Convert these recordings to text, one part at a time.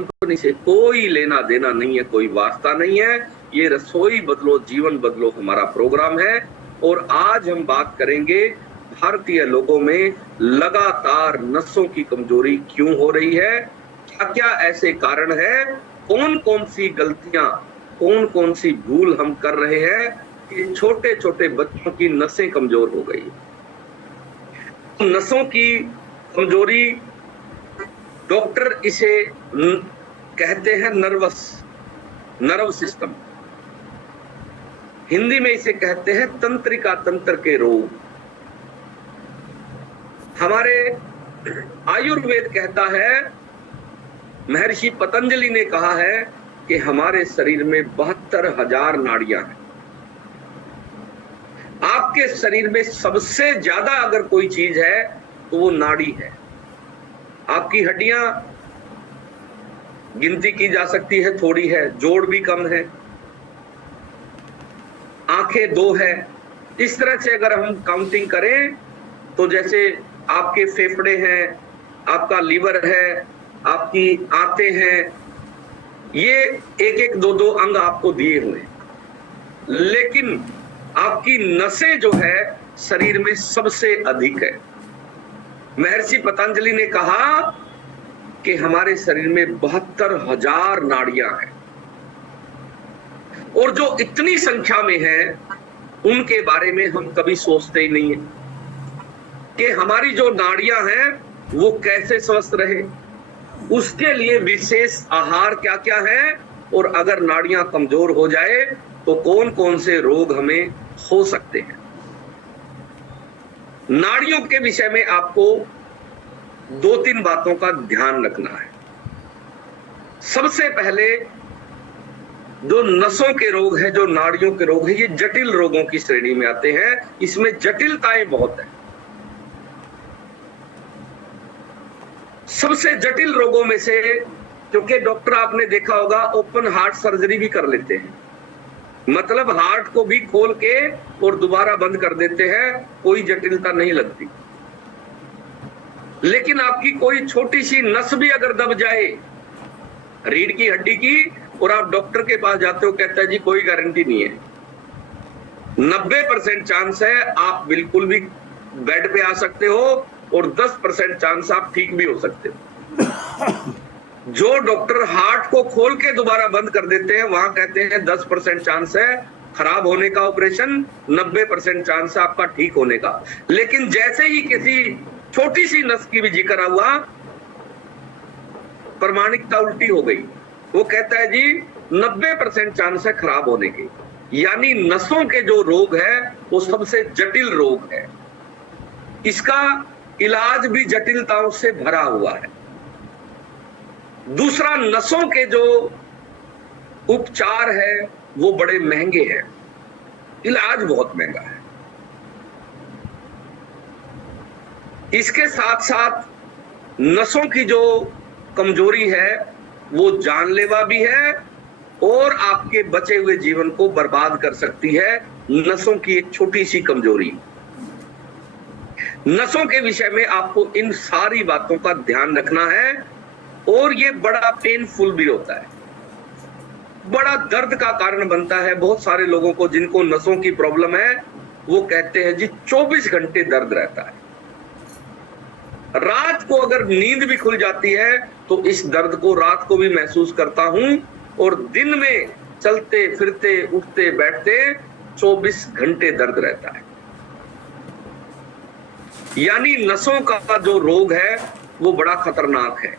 Company से कोई लेना देना नहीं है, कोई वास्ता नहीं है। ये रसोई बदलो जीवन बदलो हमारा प्रोग्राम है और आज हम बात करेंगे भारतीय लोगों में लगातार नसों की कमजोरी क्यों हो रही है, क्या क्या ऐसे कारण है, कौन कौन सी गलतियां, कौन कौन सी भूल हम कर रहे हैं कि छोटे छोटे बच्चों की नसें कमजोर हो गई। नसों की कमजोरी डॉक्टर इसे कहते हैं नर्व सिस्टम, हिंदी में इसे कहते हैं तंत्रिका तंत्र के रोग। हमारे आयुर्वेद कहता है, महर्षि पतंजलि ने कहा है कि हमारे शरीर में 72,000 नाड़ियां हैं। आपके शरीर में सबसे ज्यादा अगर कोई चीज है तो वो नाड़ी है। आपकी हड्डियां गिनती की जा सकती है, थोड़ी है, जोड़ भी कम है, आंखें 2 है। इस तरह से अगर हम काउंटिंग करें तो जैसे आपके फेफड़े हैं, आपका लीवर है, आपकी आंतें हैं, ये एक एक 2-2 अंग आपको दिए हुए, लेकिन आपकी नसें जो है शरीर में सबसे अधिक है। महर्षि पतंजलि ने कहा कि हमारे शरीर में 72,000 नाड़ियां हैं और जो इतनी संख्या में है उनके बारे में हम कभी सोचते ही नहीं है कि हमारी जो नाड़ियां हैं वो कैसे स्वस्थ रहे, उसके लिए विशेष आहार क्या क्या है और अगर नाड़ियां कमजोर हो जाए तो कौन कौन से रोग हमें हो सकते हैं। नाड़ियों के विषय में आपको 2-3 बातों का ध्यान रखना है। सबसे पहले जो नसों के रोग है, जो नाड़ियों के रोग है, ये जटिल रोगों की श्रेणी में आते हैं। इसमें जटिलताएं बहुत है। सबसे जटिल रोगों में से, क्योंकि डॉक्टर आपने देखा होगा ओपन हार्ट सर्जरी भी कर लेते हैं, मतलब हार्ट को भी खोल के और दोबारा बंद कर देते हैं, कोई जटिलता नहीं लगती। लेकिन आपकी कोई छोटी सी नस भी अगर दब जाए रीढ़ की हड्डी की और आप डॉक्टर के पास जाते हो, कहता है जी कोई गारंटी नहीं है, 90% चांस है आप बिल्कुल भी बेड पे आ सकते हो और 10% चांस आप ठीक भी हो सकते हो। जो डॉक्टर हार्ट को खोल के दोबारा बंद कर देते हैं वहां कहते हैं 10% चांस है खराब होने का ऑपरेशन, 90% चांस है आपका ठीक होने का। लेकिन जैसे ही किसी छोटी सी नस की भी जिक्र हुआ, प्रमाणिकता उल्टी हो गई। वो कहता है जी 90% चांस है खराब होने के। यानी नसों के जो रोग है वो सबसे जटिल रोग है, इसका इलाज भी जटिलताओं से भरा हुआ है। दूसरा, नसों के जो उपचार है वो बड़े महंगे हैं, इलाज बहुत महंगा है। इसके साथ साथ नसों की जो कमजोरी है वो जानलेवा भी है और आपके बचे हुए जीवन को बर्बाद कर सकती है। नसों की एक छोटी सी कमजोरी। नसों के विषय में आपको इन सारी बातों का ध्यान रखना है और ये बड़ा पेनफुल भी होता है, बड़ा दर्द का कारण बनता है। बहुत सारे लोगों को जिनको नसों की प्रॉब्लम है वो कहते हैं जी 24 घंटे दर्द रहता है। रात को अगर नींद भी खुल जाती है तो इस दर्द को रात को भी महसूस करता हूं और दिन में चलते फिरते उठते बैठते 24 घंटे दर्द रहता है। यानी नसों का जो रोग है वो बड़ा खतरनाक है।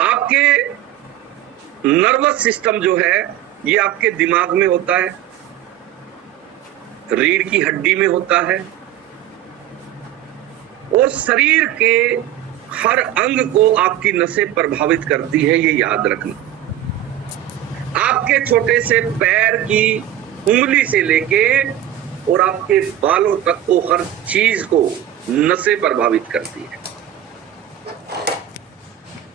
आपके नर्वस सिस्टम जो है ये आपके दिमाग में होता है, रीढ़ की हड्डी में होता है और शरीर के हर अंग को आपकी नसें प्रभावित करती है, ये याद रखना। आपके छोटे से पैर की उंगली से लेके और आपके बालों तक को हर चीज को नसें प्रभावित करती है,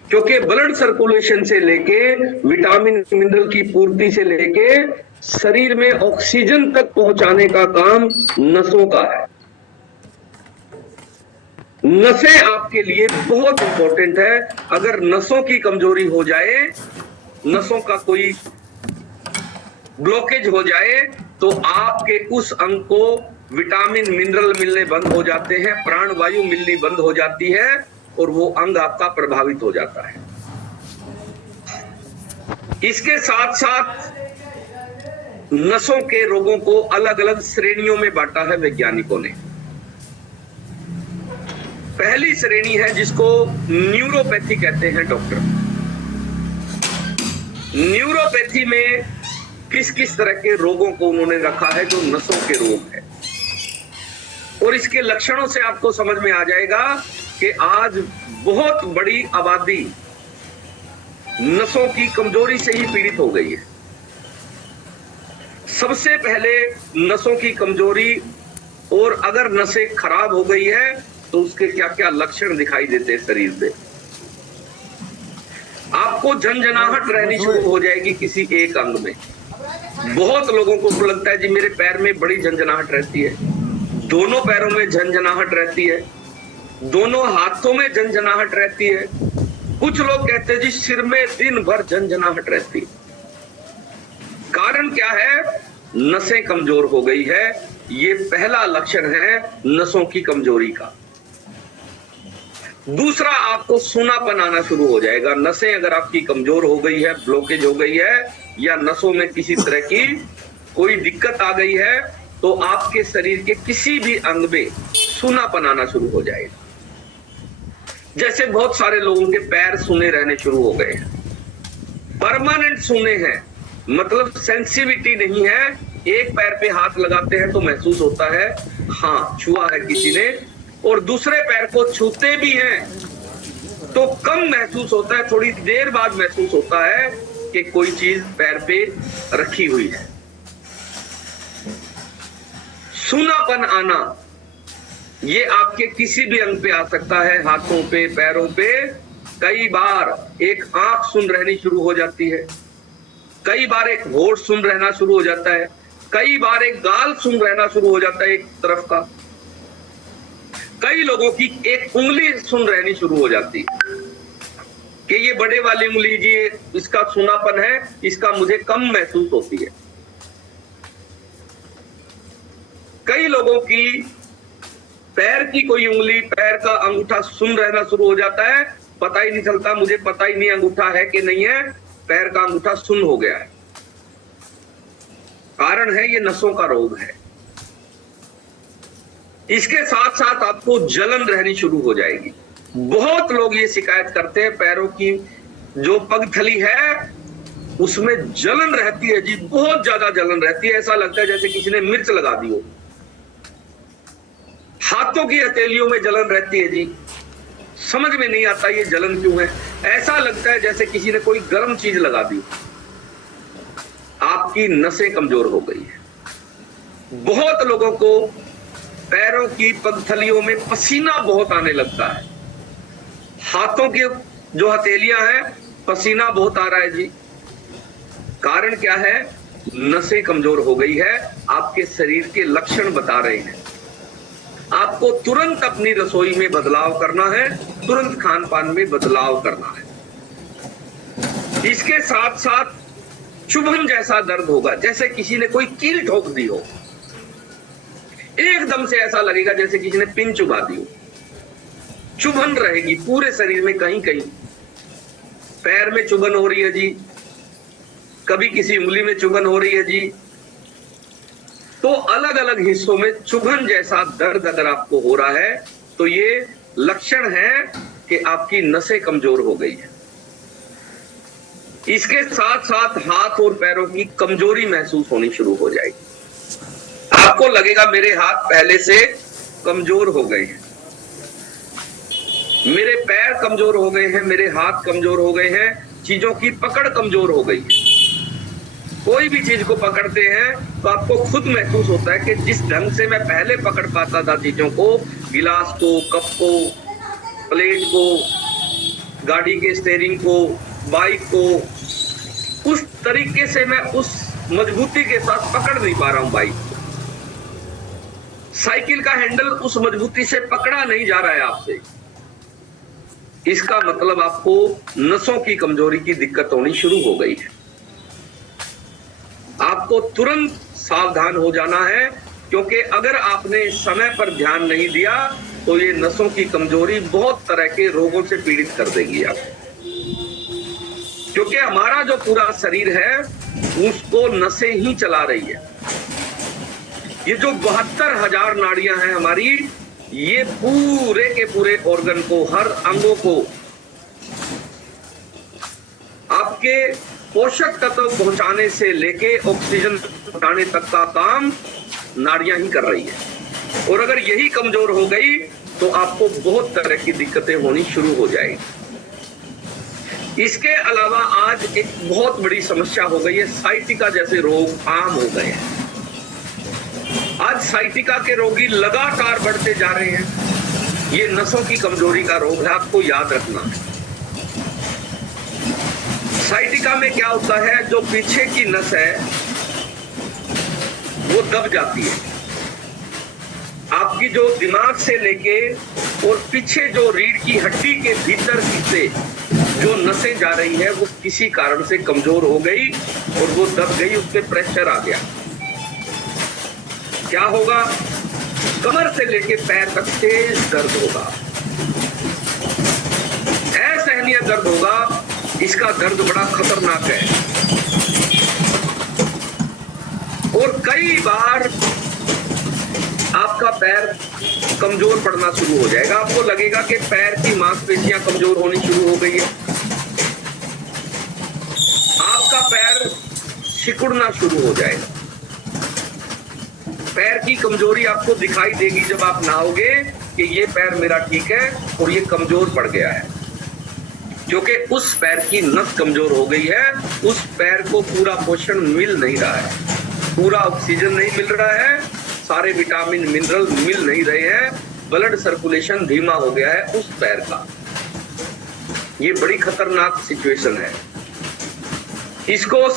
क्योंकि ब्लड सर्कुलेशन से लेके विटामिन मिनरल की पूर्ति से लेके शरीर में ऑक्सीजन तक पहुंचाने का काम नसों का है। नसें आपके लिए बहुत इंपॉर्टेंट है। अगर नसों की कमजोरी हो जाए, नसों का कोई ब्लॉकेज हो जाए, तो आपके उस अंग को विटामिन मिनरल मिलने बंद हो जाते हैं, प्राणवायु मिलनी बंद हो जाती है और वो अंग आपका प्रभावित हो जाता है। इसके साथ साथ नसों के रोगों को अलग अलग श्रेणियों में बांटा है वैज्ञानिकों ने। पहली श्रेणी है जिसको न्यूरोपैथी कहते हैं डॉक्टर। न्यूरोपैथी में किस किस तरह के रोगों को उन्होंने रखा है जो नसों के रोग है, और इसके लक्षणों से आपको समझ में आ जाएगा कि आज बहुत बड़ी आबादी नसों की कमजोरी से ही पीड़ित हो गई है। सबसे पहले नसों की कमजोरी, और अगर नसें खराब हो गई है तो उसके क्या क्या लक्षण दिखाई देते हैं शरीर पे। आपको झंझनाहट रहनी शुरू हो जाएगी किसी एक अंग में। बहुत लोगों को लगता है जी मेरे पैर में बड़ी झंझनाहट रहती है, दोनों पैरों में झंझनाहट रहती है, दोनों हाथों में झंझनाहट रहती है। कुछ लोग कहते हैं जी सिर में दिन भर झंझनाहट रहती है। कारण क्या है? नसें कमजोर हो गई है। ये पहला लक्षण है नसों की कमजोरी का। दूसरा, आपको सूनापन आना शुरू हो जाएगा। नसें अगर आपकी कमजोर हो गई है, ब्लॉकेज हो गई है, या नसों में किसी तरह की कोई दिक्कत आ गई है, तो आपके शरीर के किसी भी अंग में सूनापन आना शुरू हो जाएगा। जैसे बहुत सारे लोगों के पैर सूने रहने शुरू हो गए हैं, परमानेंट सूने हैं, मतलब सेंसिटिविटी नहीं है। एक पैर पे हाथ लगाते हैं तो महसूस होता है हाँ छुआ है किसी ने, और दूसरे पैर को छूते भी हैं तो कम महसूस होता है, थोड़ी देर बाद महसूस होता है कि कोई चीज पैर पे रखी हुई है। सूनापन आना ये आपके किसी भी अंग पे आ सकता है, हाथों पे, पैरों पे। कई बार एक आंख सुन रहनी शुरू हो जाती है, कई बार एक होंठ सुन रहना शुरू हो जाता है, कई बार एक गाल सुन रहना शुरू हो जाता है एक तरफ का, कई लोगों की एक उंगली सुन रहनी शुरू हो जाती है कि ये बड़े वाली उंगली जी इसका सुनापन है, इसका मुझे कम महसूस होती है। कई लोगों की पैर की कोई उंगली, पैर का अंगूठा सुन रहना शुरू हो जाता है, पता ही नहीं चलता, मुझे पता ही नहीं अंगूठा है कि नहीं है, पैर का अंगूठा सुन हो गया है। कारण है ये नसों का रोग है। इसके साथ साथ आपको जलन रहनी शुरू हो जाएगी। बहुत लोग ये शिकायत करते हैं पैरों की जो पगथली है उसमें जलन रहती है जी, बहुत ज्यादा जलन रहती है, ऐसा लगता है जैसे किसी ने मिर्च लगा दी हो। हाथों की हथेलियों में जलन रहती है जी, समझ में नहीं आता ये जलन क्यों है, ऐसा लगता है जैसे किसी ने कोई गर्म चीज लगा दी। आपकी नसें कमजोर हो गई है। बहुत लोगों को पैरों की पगथलियों में पसीना बहुत आने लगता है, हाथों की जो हथेलियां हैं पसीना बहुत आ रहा है जी। कारण क्या है? नसें कमजोर हो गई है। आपके शरीर के लक्षण बता रहे हैं। आपको तुरंत अपनी रसोई में बदलाव करना है, तुरंत खान पान में बदलाव करना है। इसके साथ साथ चुभन जैसा दर्द होगा, जैसे किसी ने कोई कील ठोक दी हो, एकदम से ऐसा लगेगा जैसे किसी ने पिन चुभा दी हो। चुभन रहेगी पूरे शरीर में, कहीं कहीं पैर में चुभन हो रही है जी, कभी किसी उंगली में चुभन हो रही है जी। तो अलग अलग हिस्सों में चुभन जैसा दर्द अगर आपको हो रहा है तो ये लक्षण है कि आपकी नसें कमजोर हो गई है। इसके साथ साथ हाथ और पैरों की कमजोरी महसूस होनी शुरू हो जाएगी। आपको लगेगा मेरे हाथ पहले से कमजोर हो गए हैं, मेरे पैर कमजोर हो गए हैं, मेरे हाथ कमजोर हो गए हैं, चीजों की पकड़ कमजोर हो गई है। कोई भी चीज को पकड़ते हैं तो आपको खुद महसूस होता है कि जिस ढंग से मैं पहले पकड़ पाता था चीजों को, गिलास को, कप को, प्लेट को, गाड़ी के स्टीयरिंग को, बाइक को, उस तरीके से मैं उस मजबूती के साथ पकड़ नहीं पा रहा हूं बाइक को। साइकिल का हैंडल उस मजबूती से पकड़ा नहीं जा रहा है आपसे, इसका मतलब आपको नसों की कमजोरी की दिक्कत होनी शुरू हो गई है। आपको तुरंत सावधान हो जाना है, क्योंकि अगर आपने समय पर ध्यान नहीं दिया तो ये नसों की कमजोरी बहुत तरह के रोगों से पीड़ित कर देगी आपको। क्योंकि हमारा जो पूरा शरीर है उसको नसें ही चला रही है। ये जो 72,000 नाड़ियां हैं हमारी, ये पूरे के पूरे ऑर्गन को, हर अंगों को आपके पोषक तत्व पहुंचाने से लेके ऑक्सीजन पहुंचाने तक का काम नाड़ियां ही कर रही है। और अगर यही कमजोर हो गई तो आपको बहुत तरह की दिक्कतें होनी शुरू हो जाएगी। इसके अलावा आज एक बहुत बड़ी समस्या हो गई है, साइटिका जैसे रोग आम हो गए हैं। आज साइटिका के रोगी लगातार बढ़ते जा रहे हैं। ये नसों की कमजोरी का रोग है, आपको याद रखना है। साइटिका में क्या होता है, जो पीछे की नस है वो दब जाती है। आपकी जो दिमाग से लेके और पीछे जो रीढ़ की हड्डी के भीतर से जो नसें जा रही है वो किसी कारण से कमजोर हो गई और वो दब गई, उस पर प्रेशर आ गया। क्या होगा, कमर से लेके पैर तक तेज दर्द होगा, असहनीय दर्द होगा। इसका दर्द बड़ा खतरनाक है और कई बार आपका पैर कमजोर पड़ना शुरू हो जाएगा। आपको लगेगा कि पैर की मांसपेशियां कमजोर होनी शुरू हो गई है। आपका पैर सिकुड़ना शुरू हो जाएगा। पैर की कमजोरी आपको दिखाई देगी जब आप नहाओगे कि ये पैर मेरा ठीक है और ये कमजोर पड़ गया है, क्योंकि उस पैर की नस कमजोर हो गई है। उस पैर को पूरा पोषण मिल नहीं रहा है, पूरा ऑक्सीजन नहीं मिल रहा है, सारे विटामिन मिनरल मिल नहीं रहे हैं, ब्लड सर्कुलेशन धीमा हो गया है उस पैर का। ये बड़ी खतरनाक सिचुएशन है। इसको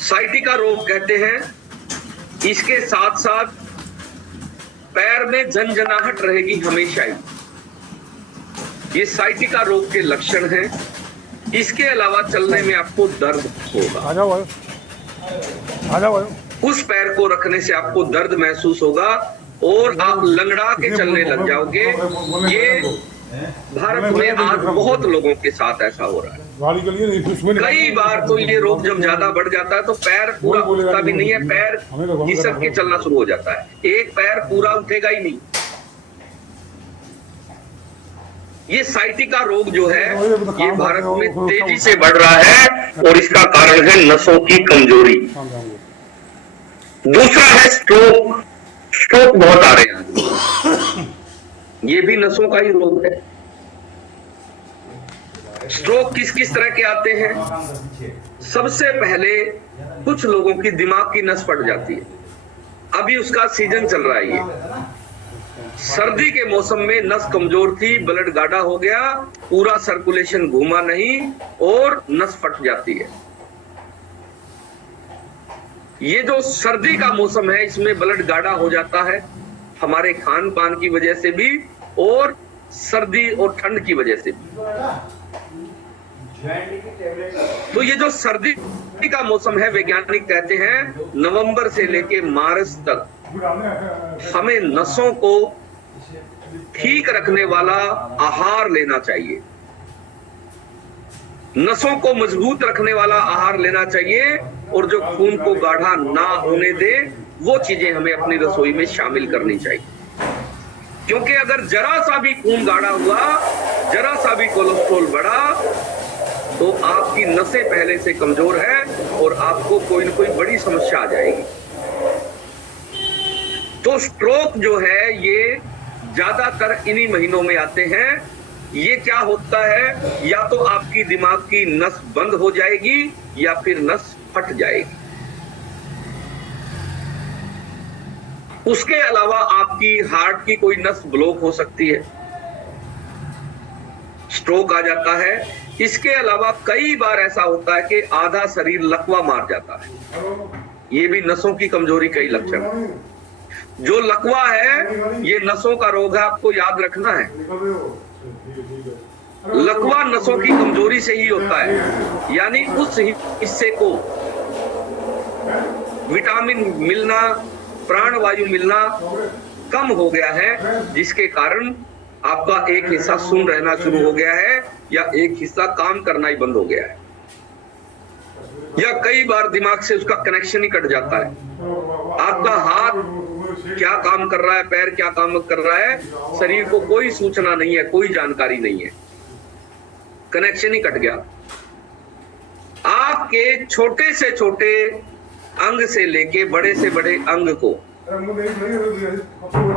साइटिका रोग कहते हैं। इसके साथ साथ पैर में झंझनाहट रहेगी हमेशा ही, ये साइटिका रोग के लक्षण हैं। इसके अलावा चलने में आपको दर्द होगा, उस पैर को रखने से आपको दर्द महसूस होगा और आप लंगड़ा के चलने लग जाओगे। ये भारत में आज बहुत लोगों के साथ ऐसा हो रहा है। कई बार तो ये रोग जब ज्यादा बढ़ जाता है तो पैर पूरा उठता भी नहीं है, पैर घिसक के चलना शुरू हो जाता है, एक पैर पूरा उठेगा ही नहीं। ये साइटिका रोग जो है ये भारत में तेजी से बढ़ रहा है और इसका कारण है नसों की कमजोरी। दूसरा है स्ट्रोक। स्ट्रोक बहुत आ रहे हैं, ये भी नसों का ही रोग है। स्ट्रोक किस किस तरह के आते हैं? सबसे पहले कुछ लोगों की दिमाग की नस फट जाती है, अभी उसका सीजन चल रहा है। ये सर्दी के मौसम में नस कमजोर थी, ब्लड गाढ़ा हो गया, पूरा सर्कुलेशन घूमा नहीं और नस फट जाती है। ये जो सर्दी का मौसम है इसमें ब्लड गाढ़ा हो जाता है, हमारे खान पान की वजह से भी और सर्दी और ठंड की वजह से भी। तो ये जो सर्दी का मौसम है, वैज्ञानिक कहते हैं नवंबर से लेके मार्च तक हमें नसों को ठीक रखने वाला आहार लेना चाहिए, नसों को मजबूत रखने वाला आहार लेना चाहिए और जो खून को गाढ़ा ना होने दे वो चीजें हमें अपनी रसोई में शामिल करनी चाहिए। क्योंकि अगर जरा सा भी खून गाढ़ा हुआ, जरा सा भी कोलेस्ट्रॉल बढ़ा तो आपकी नसें पहले से कमजोर है और आपको कोई न कोई बड़ी समस्या आ जाएगी। तो स्ट्रोक जो है ये ज्यादातर इन्हीं महीनों में आते हैं। ये क्या होता है, या तो आपकी दिमाग की नस बंद हो जाएगी या फिर नस फट जाएगी। उसके अलावा आपकी हार्ट की कोई नस ब्लॉक हो सकती है, स्ट्रोक आ जाता है। इसके अलावा कई बार ऐसा होता है कि आधा शरीर लकवा मार जाता है, ये भी नसों की कमजोरी का ही लक्षण है। जो लकवा है ये नसों का रोग है, आपको याद रखना है। लकवा नसों की कमजोरी से ही होता है, यानी उस हिस्से को विटामिन मिलना, प्राणवायु मिलना कम हो गया है, जिसके कारण आपका एक हिस्सा सुन्न रहना शुरू हो गया है या एक हिस्सा काम करना ही बंद हो गया है, या कई बार दिमाग से उसका कनेक्शन ही कट जाता है। आपका हाथ क्या काम कर रहा है, पैर क्या काम कर रहा है, शरीर को कोई सूचना नहीं है, कोई जानकारी नहीं है, कनेक्शन ही कट गया। आपके छोटे से छोटे अंग से लेके बड़े से बड़े अंग को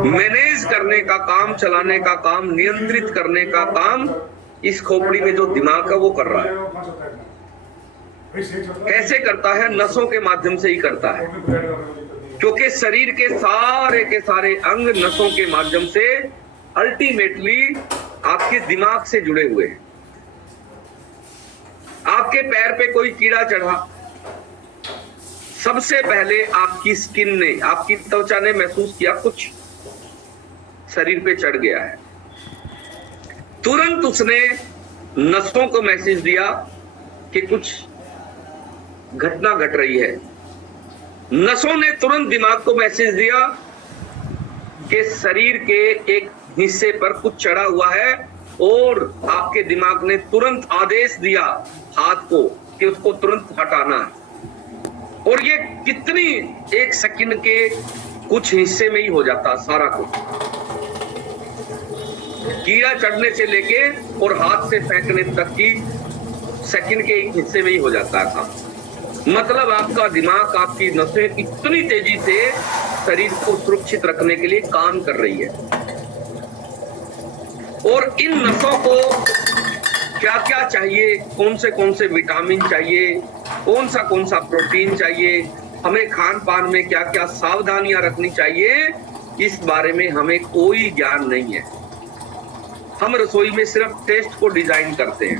मैनेज करने का काम, चलाने का काम, नियंत्रित करने का काम इस खोपड़ी में जो दिमाग है वो कर रहा है। कैसे करता है? नसों के माध्यम से ही करता है, क्योंकि शरीर के सारे अंग नसों के माध्यम से अल्टीमेटली आपके दिमाग से जुड़े हुए हैं। आपके पैर पे कोई कीड़ा चढ़ा, सबसे पहले आपकी स्किन ने, आपकी त्वचा ने महसूस किया कुछ शरीर पे चढ़ गया है, तुरंत उसने नसों को मैसेज दिया कि कुछ घटना घट रही है। नसों ने तुरंत दिमाग को मैसेज दिया कि शरीर के एक हिस्से पर कुछ चढ़ा हुआ है, और आपके दिमाग ने तुरंत आदेश दिया हाथ को कि उसको तुरंत हटाना है। और ये कितनी एक सेकंड के कुछ हिस्से में ही हो जाता सारा कुछ, कीड़ा चढ़ने से लेके और हाथ से फेंकने तक की सेकंड के एक हिस्से में ही हो जाता है काम। मतलब आपका दिमाग, आपकी नसें इतनी तेजी से शरीर को सुरक्षित रखने के लिए काम कर रही है। और इन नसों को क्या क्या चाहिए, कौन से विटामिन चाहिए, कौन सा प्रोटीन चाहिए, हमें खान पान में क्या क्या सावधानियां रखनी चाहिए, इस बारे में हमें कोई ज्ञान नहीं है। हम रसोई में सिर्फ टेस्ट को डिजाइन करते हैं।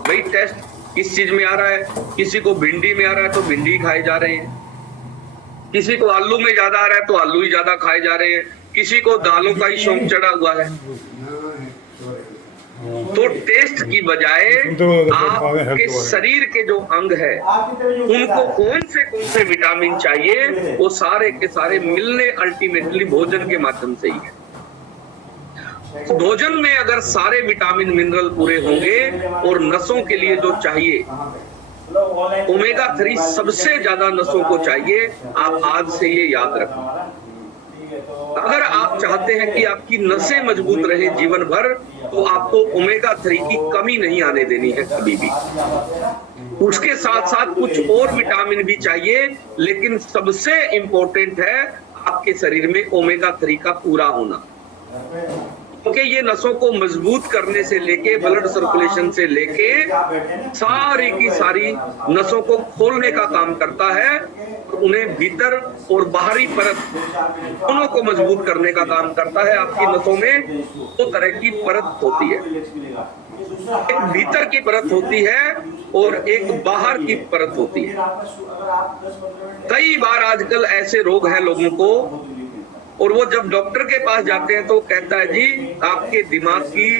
भाई टेस्ट किस चीज में आ रहा है, किसी को भिंडी में आ रहा है तो भिंडी खाए जा रहे हैं, किसी को आलू में ज्यादा आ रहा है तो आलू ही ज्यादा खाए जा रहे हैं, किसी को दालों का ही शौक चढ़ा हुआ है। तो टेस्ट की बजाय आपके शरीर के जो अंग है उनको कौन से विटामिन चाहिए, वो सारे के सारे मिलने अल्टीमेटली भोजन के माध्यम से ही है। भोजन में अगर सारे विटामिन मिनरल पूरे होंगे और नसों के लिए जो चाहिए, ओमेगा 3 सबसे ज्यादा नसों को चाहिए। आप आज से ये याद रखें। अगर आप चाहते हैं कि आपकी नसें मजबूत रहे जीवन भर, तो आपको ओमेगा 3 की कमी नहीं आने देनी है कभी भी। उसके साथ साथ कुछ और विटामिन भी चाहिए, लेकिन सबसे इंपॉर्टेंट है आपके शरीर में ओमेगा 3 का पूरा होना, क्योंकि ये नसों को मजबूत करने से लेके, ब्लड सर्कुलेशन से लेके सारी की सारी नसों को खोलने का काम करता है, उन्हें भीतर और बाहरी परत दोनों को मजबूत करने का काम करता है। आपकी नसों में दो तरह की परत होती है, एक भीतर की परत होती है और एक बाहर की परत होती है। कई बार आजकल ऐसे रोग हैं लोगों को, और वो जब डॉक्टर के पास जाते हैं तो कहता है जी आपके दिमाग की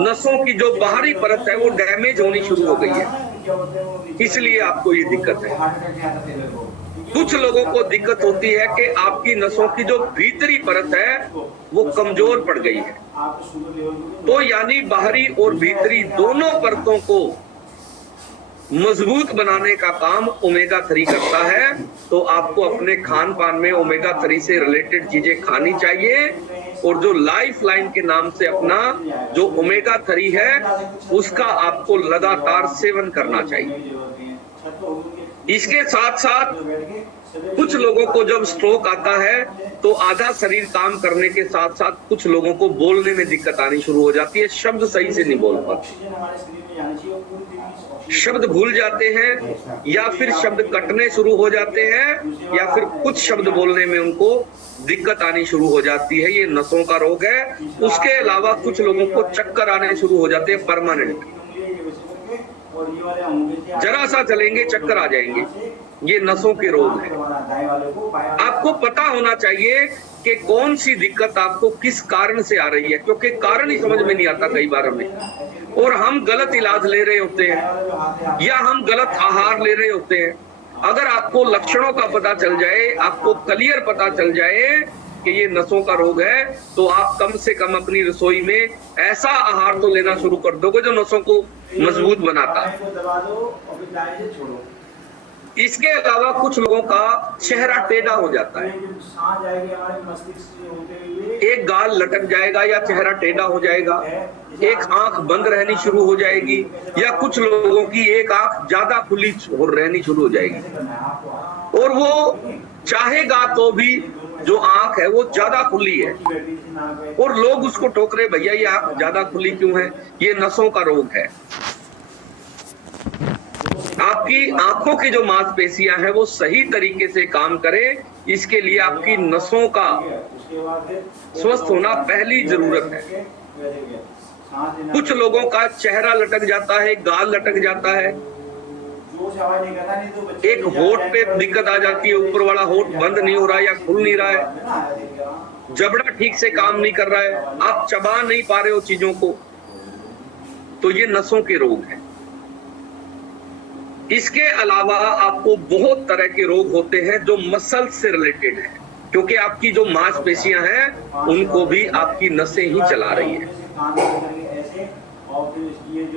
नसों की जो बाहरी परत है वो डैमेज होनी शुरू हो गई है, इसलिए आपको ये दिक्कत है। कुछ लोगों को दिक्कत होती है कि आपकी नसों की जो भीतरी परत है वो कमजोर पड़ गई है। तो यानी बाहरी और भीतरी दोनों परतों को मजबूत बनाने का काम ओमेगा 3 करता है। तो आपको अपने खान पान में ओमेगा 3 से रिलेटेड चीजें खानी चाहिए, और जो लाइफ लाइन के नाम से अपना जो ओमेगा 3 है उसका आपको लगातार सेवन करना चाहिए। इसके साथ साथ कुछ लोगों को जब स्ट्रोक आता है तो आधा शरीर काम करने के साथ साथ कुछ लोगों को बोलने में दिक्कत आनी शुरू हो जाती है, शब्द सही से नहीं बोल पाते, शब्द भूल जाते हैं, या फिर शब्द कटने शुरू हो जाते हैं, या फिर कुछ शब्द बोलने में उनको दिक्कत आनी शुरू हो जाती है। ये नसों का रोग है। उसके अलावा कुछ लोगों को चक्कर आने शुरू हो जाते हैं परमानेंट। और ये वाले अंगूठे से जरा सा चलेंगे चक्कर आ जाएंगे। ये नसों के रोग है। आपको पता होना चाहिए कि कौन सी दिक्कत आपको किस कारण से आ रही है, क्योंकि कारण ही समझ में नहीं आता कई बार हमें, और हम गलत इलाज ले रहे होते हैं या हम गलत आहार ले रहे होते हैं। अगर आपको लक्षणों का पता चल जाए, आपको क्लियर पता चल जाए कि ये नसों का रोग है, तो आप कम से कम अपनी रसोई में ऐसा आहार तो लेना शुरू कर दोगे जो नसों को मजबूत बनाता है। इसके अलावा कुछ लोगों का चेहरा टेढ़ा हो जाता है, एक गाल लटक जाएगा या चेहरा टेढ़ा हो जाएगा, एक आंख बंद रहनी शुरू हो जाएगी, या कुछ लोगों की एक आंख ज्यादा खुली रहनी शुरू हो जाएगी, और वो चाहेगा तो भी जो आंख है वो ज्यादा खुली है, और लोग उसको टोक रहे, भैया ये आंख ज्यादा खुली क्यों है? ये नसों का रोग है। आपकी आंखों की जो मांसपेशियां हैं वो सही तरीके से काम करें, इसके लिए आपकी नसों का स्वस्थ होना पहली जरूरत है। कुछ लोगों का चेहरा लटक जाता है, गाल लटक जाता है, एक होठ पे दिक्कत आ जाती है, ऊपर वाला होठ बंद नहीं हो रहा या खुल नहीं रहा है, जबड़ा ठीक से काम नहीं कर रहा है, आप चबा नहीं पा रहे हो चीजों को, तो ये नसों के रोग हैं। इसके अलावा आपको बहुत तरह के रोग होते हैं जो मसल से रिलेटेड है, क्योंकि आपकी जो मांसपेशियां हैं उनको भी आपकी नसें ही चला रही है।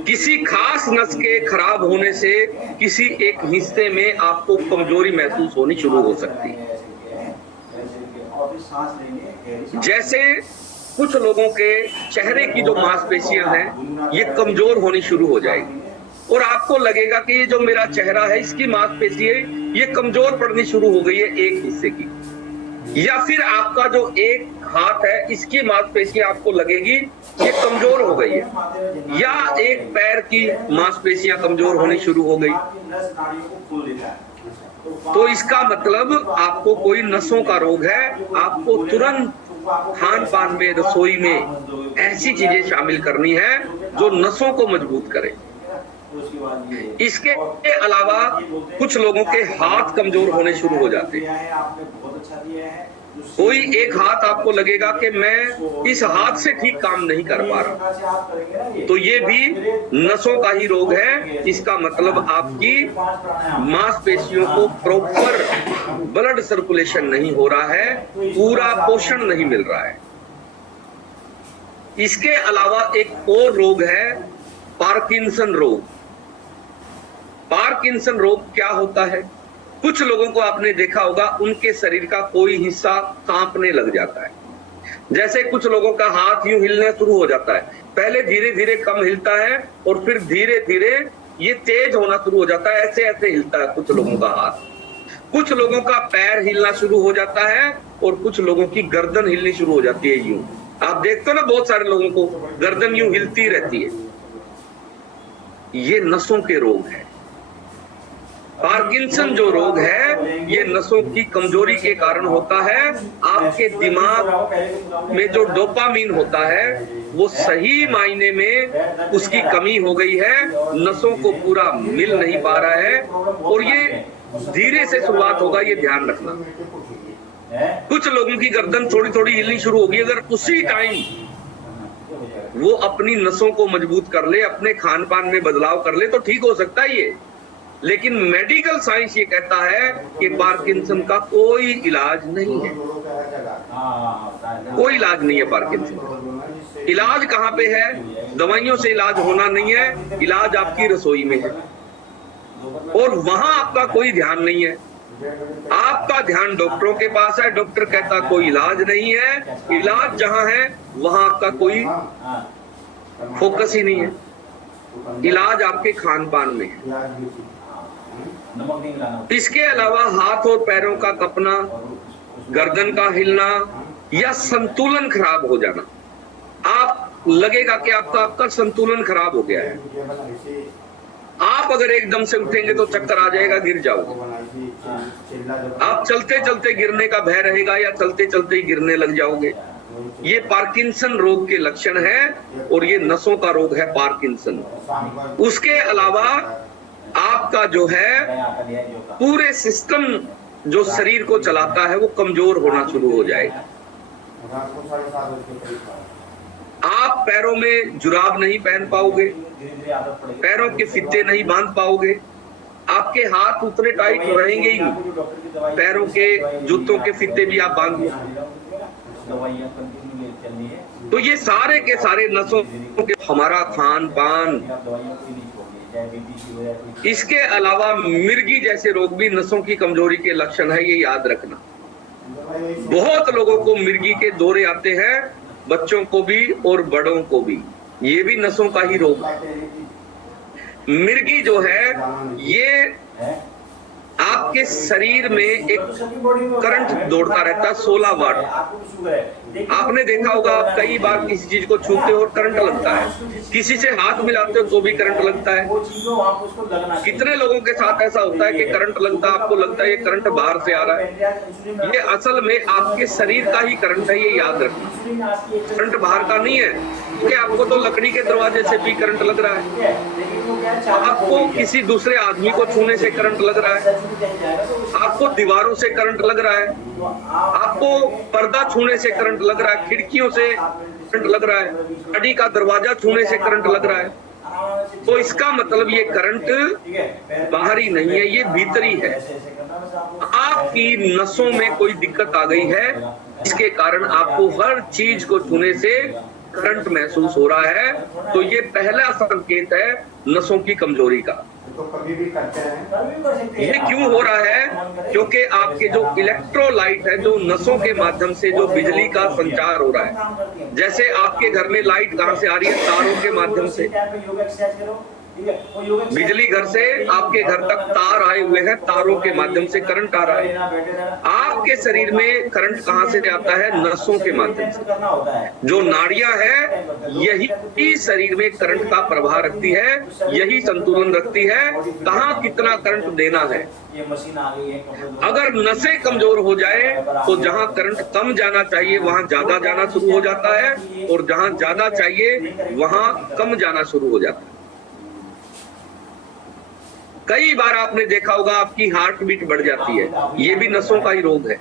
किसी खास नस के खराब होने से किसी एक हिस्से में आपको कमजोरी महसूस होनी शुरू हो सकती है। जैसे कुछ लोगों के चेहरे की जो मांसपेशियां हैं ये कमजोर होनी शुरू हो जाएगी, और आपको लगेगा कि ये जो मेरा चेहरा है इसकी मांसपेशी है ये कमजोर पड़नी शुरू हो गई है एक हिस्से की, या फिर आपका जो एक हाथ है इसकी मांसपेशियां आपको लगेगी ये कमजोर हो गई है, या एक पैर की मांसपेशियां कमजोर होनी शुरू हो गई, तो इसका मतलब आपको कोई नसों का रोग है। आपको तुरंत खान पान में, रसोई में ऐसी चीजें शामिल करनी है जो नसों को मजबूत करे। इसके अलावा कुछ लोगों के हाथ कमजोर होने शुरू हो जाते हैं। कोई एक हाथ आपको लगेगा कि मैं इस हाथ से ठीक काम नहीं कर पा रहा, तो ये भी नसों का ही रोग है। इसका मतलब आपकी मांसपेशियों को प्रॉपर ब्लड सर्कुलेशन नहीं हो रहा है, पूरा पोषण नहीं मिल रहा है। इसके अलावा एक और रोग है पार्किंसन रोग। पार्किंसन रोग क्या होता है? कुछ लोगों को आपने देखा होगा उनके शरीर का कोई हिस्सा कांपने लग जाता है। जैसे कुछ लोगों का हाथ यूं हिलने शुरू हो जाता है, पहले धीरे धीरे कम हिलता है और फिर धीरे धीरे ये तेज होना शुरू हो जाता है, ऐसे ऐसे हिलता है कुछ लोगों का हाथ। कुछ लोगों का पैर हिलना शुरू हो जाता है और कुछ लोगों की गर्दन हिलनी शुरू हो जाती है। यूं आप देखते हो ना, बहुत सारे लोगों को गर्दन यूं हिलती रहती है। ये नसों के रोग है। पार्किंसन जो रोग है ये नसों की कमजोरी के कारण होता है। आपके दिमाग में जो डोपामीन होता है वो सही मायने में उसकी कमी हो गई है, नसों को पूरा मिल नहीं पा रहा है, और ये धीरे से शुरुआत होगा, ये ध्यान रखना। कुछ लोगों की गर्दन थोड़ी थोड़ी हिलनी शुरू होगी, अगर उसी टाइम वो अपनी नसों को मजबूत कर ले, अपने खान पान में बदलाव कर ले तो ठीक हो सकता है ये। लेकिन मेडिकल साइंस ये कहता है कि पार्किंसन का कोई इलाज नहीं है, कोई इलाज नहीं है पार्किंसन। इलाज कहाँ पे है? दवाइयों से इलाज होना नहीं है, इलाज आपकी रसोई में है, और वहां आपका कोई ध्यान नहीं है। आपका ध्यान डॉक्टरों के पास है, डॉक्टर कहता कोई इलाज नहीं है। इलाज जहां है वहां आपका कोई फोकस ही नहीं है, इलाज आपके खान पान में है। इसके अलावा हाथ और पैरों का कपना, गर्दन का हिलना या संतुलन खराब हो जाना, आप लगेगा कि आपका संतुलन खराब हो गया है। आप अगर एकदम से उठेंगे तो चक्कर आ जाएगा, गिर जाओगे। आप चलते चलते गिरने का भय रहेगा या चलते चलते ही गिरने लग जाओगे। ये पार्किंसन रोग के लक्षण है और ये नसों का रोग है पार्किंसन। उसके अलावा आपका जो है पूरे सिस्टम जो शरीर को चलाता है वो कमजोर होना शुरू हो जाएगा। आप पैरों में जुराब नहीं पहन पाओगे, पैरों के फीते नहीं बांध पाओगे, आपके हाथ उतने टाइट रहेंगे ही नहीं, पैरों के जूतों के फीते भी आप बांध तो ये सारे के सारे नसों के हमारा खान पान, इसके अलावा मिर्गी जैसे रोग भी नसों की कमजोरी के लक्षण है, ये याद रखना। बहुत लोगों को मिर्गी के दौरे आते हैं, बच्चों को भी और बड़ों को भी, ये भी नसों का ही रोग है। मिर्गी जो है ये आपके शरीर में एक करंट दौड़ता रहता है 16 वाट। आपने देखा होगा कई बार किसी चीज को छूते हो और करंट लगता है, किसी से हाथ मिलाते हो तो भी करंट लगता है। कितने लोगों के साथ ऐसा होता है कि करंट लगता है, आपको लगता है ये करंट बाहर से आ रहा है, ये असल में आपके शरीर का ही करंट है, ये याद रखना। करंट बाहर का नहीं है, क्योंकि आपको तो लकड़ी के दरवाजे से भी करंट लग रहा है, आपको किसी दूसरे आदमी को छूने से करंट लग रहा है, आपको दीवारों से करंट लग रहा है, आपको पर्दा छूने से करंट लग रहा है, खिड़कियों से करंट लग रहा है, गाड़ी का दरवाजा छूने से करंट लग रहा है। तो इसका मतलब ये करंट बाहरी नहीं है, ये भीतरी है। आपकी नसों में कोई दिक्कत आ गई है, इसके कारण आपको हर चीज को छूने से करंट महसूस हो रहा है, तो ये पहला संकेत है नसों की कमजोरी का। तो कभी भी करते हैं। ये क्यों हो रहा है? क्योंकि आपके जो इलेक्ट्रोलाइट है, जो नसों के माध्यम से जो बिजली का संचार हो रहा है, जैसे आपके घर में लाइट कहाँ से आ रही है? तारों के माध्यम से। बिजली घर से आपके घर तक तार आए हुए हैं, तारों के माध्यम से करंट आ रहा है। आपके शरीर में करंट कहाँ से आता है? नसों के माध्यम से। जो नाड़ियां है यही शरीर में करंट का प्रभाव रखती है, यही संतुलन रखती है कहाँ कितना करंट देना है। अगर नसें कमजोर हो जाए तो जहां करंट कम जाना चाहिए वहां ज्यादा जाना शुरू हो जाता है, और जहां ज्यादा चाहिए वहां कम जाना शुरू हो जाता है। कई बार आपने देखा होगा आपकी हार्ट बीट बढ़ जाती है, ये भी नसों का ही रोग है।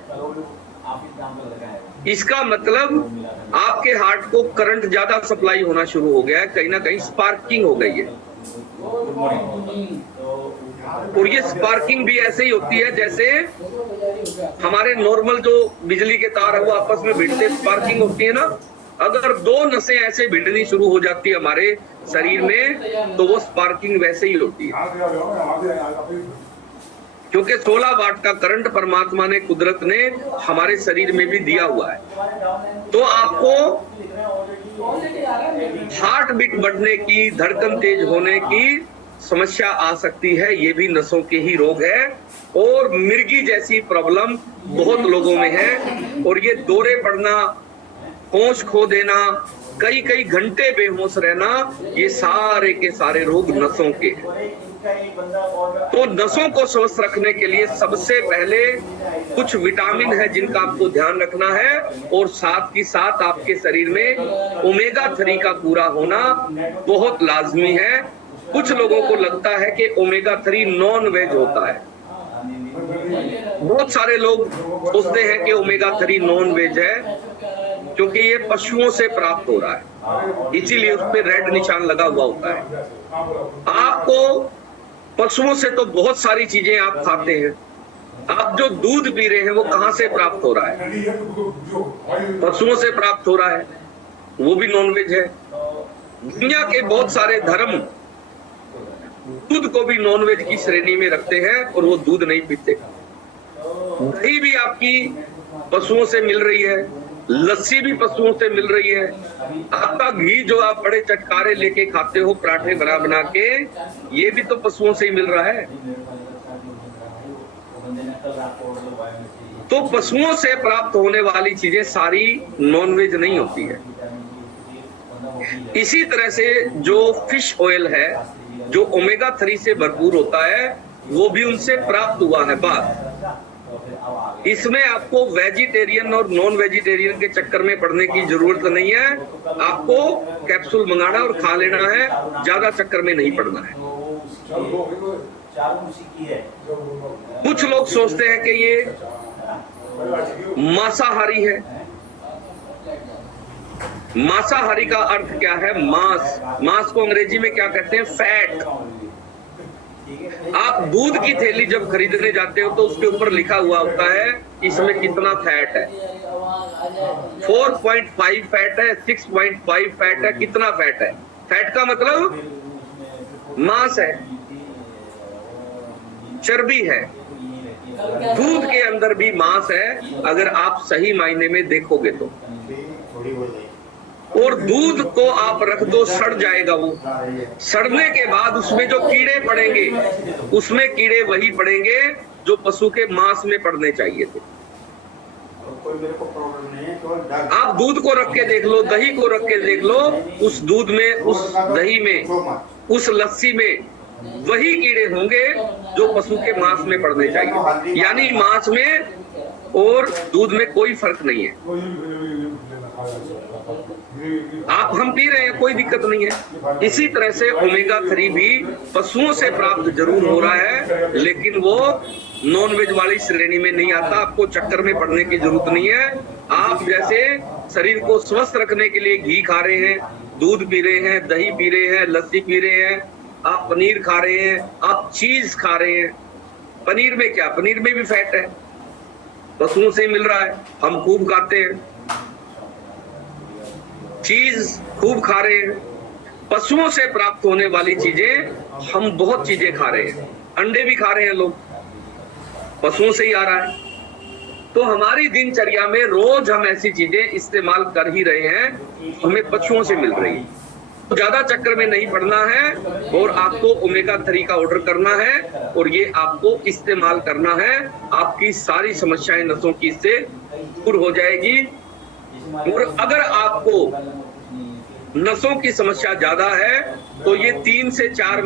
इसका मतलब आपके हार्ट को करंट ज्यादा सप्लाई होना शुरू हो गया है, कहीं ना कहीं स्पार्किंग हो गई है। और ये स्पार्किंग भी ऐसे ही होती है जैसे हमारे नॉर्मल जो बिजली के तार है वो आपस में भिड़ते स्पार्किंग होती है ना। अगर दो नसें ऐसे भिड़नी शुरू हो जाती है हमारे शरीर में तो वो स्पार्किंग वैसे ही होती है, क्योंकि 16 वाट का करंट परमात्मा ने, कुदरत ने हमारे शरीर में भी दिया हुआ है। तो आपको हार्ट बीट बढ़ने की, धड़कन तेज होने की समस्या आ सकती है, ये भी नसों के ही रोग है। और मिर्गी जैसी प्रॉब्लम बहुत लोगों में है, और ये दौरे पड़ना, होश खो देना, कई कई घंटे बेहोश रहना, ये सारे के सारे रोग नसों के हैं। तो नसों को स्वस्थ रखने के लिए सबसे पहले कुछ विटामिन है जिनका आपको ध्यान रखना है, और साथ ही साथ आपके शरीर में ओमेगा 3 का पूरा होना बहुत लाजमी है। कुछ लोगों को लगता है कि ओमेगा 3 नॉन वेज होता है। बहुत सारे लोग सोचते हैं कि ओमेगा 3 नॉन वेज है, क्योंकि ये पशुओं से प्राप्त हो रहा है, इसीलिए उस पर रेड निशान लगा हुआ होता है। आपको पशुओं से तो बहुत सारी चीजें आप खाते हैं, आप जो दूध पी रहे हैं वो कहाँ से प्राप्त हो रहा है? पशुओं से प्राप्त हो रहा है, वो भी नॉनवेज है। दुनिया के बहुत सारे धर्म दूध को भी नॉनवेज की श्रेणी में रखते हैं और वो दूध नहीं पीते। दही भी आपकी पशुओं से मिल रही है, लस्सी भी पशुओं से मिल रही है, आपका घी जो आप बड़े चटकारे लेके खाते हो पराठे बना बना के, ये भी तो पशुओं से ही मिल रहा है। तो पशुओं से प्राप्त होने वाली चीजें सारी नॉनवेज नहीं होती है। इसी तरह से जो फिश ऑयल है, जो ओमेगा 3 से भरपूर होता है, वो भी उनसे प्राप्त हुआ है। बात इसमें आपको वेजिटेरियन और नॉन वेजिटेरियन के चक्कर में पड़ने की जरूरत नहीं है। आपको कैप्सूल मंगाना और खा लेना है, ज्यादा चक्कर में नहीं पड़ना है। कुछ लोग सोचते हैं कि ये मांसाहारी है। मांसाहारी का अर्थ क्या है? मांस। मांस को अंग्रेजी में क्या कहते हैं? फैट। आप दूध की थैली जब खरीदने जाते हो तो उसके ऊपर लिखा हुआ होता है इसमें कितना फैट है। 4.5 फैट है, 6.5 फैट है, कितना फैट है? फैट का मतलब मांस है, चर्बी है। दूध के अंदर भी मांस है अगर आप सही मायने में देखोगे तो। और दूध को आप रख दो, सड़ जाएगा वो। सड़ने के बाद उसमें जो कीड़े पड़ेंगे, उसमें कीड़े वही पड़ेंगे जो पशु के मांस में पड़ने चाहिए थे। आप दूध को रख के देख लो, दही को रख के देख लो, उस दूध में, उस दही में, उस लस्सी में वही कीड़े होंगे जो पशु के मांस में पड़ने चाहिए। यानी मांस में और दूध में कोई फर्क नहीं है। हम पी रहे हैं, कोई दिक्कत नहीं है। इसी तरह से ओमेगा 3 भी पशुओं से प्राप्त जरूर हो रहा है, लेकिन वो नॉन वेज वाली श्रेणी में नहीं आता। आपको चक्कर में पड़ने की जरूरत नहीं है। आप जैसे शरीर को स्वस्थ रखने के लिए घी खा रहे हैं, दूध पी रहे हैं, दही पी रहे हैं, लस्सी पी रहे हैं, आप पनीर खा रहे हैं, आप चीज खा रहे हैं। पनीर में क्या? पनीर में भी फैट है, पशुओं से मिल रहा है, हम खूब खाते हैं। चीज खूब खा रहे हैं। पशुओं से प्राप्त होने वाली चीजें हम बहुत चीजें खा रहे हैं। अंडे भी खा रहे हैं लोग, पशुओं से ही आ रहा है। तो हमारी दिनचर्या में रोज हम ऐसी चीजें इस्तेमाल कर ही रहे हैं, हमें पशुओं से मिल रही है। तो ज्यादा चक्कर में नहीं पड़ना है और आपको ओमेगा 3 का ऑर्डर करना है और ये आपको इस्तेमाल करना है। आपकी सारी समस्याएं नसों की इससे दूर हो जाएगी। और अगर आपको नसों की समस्या ज्यादा है तो ये 3 से 4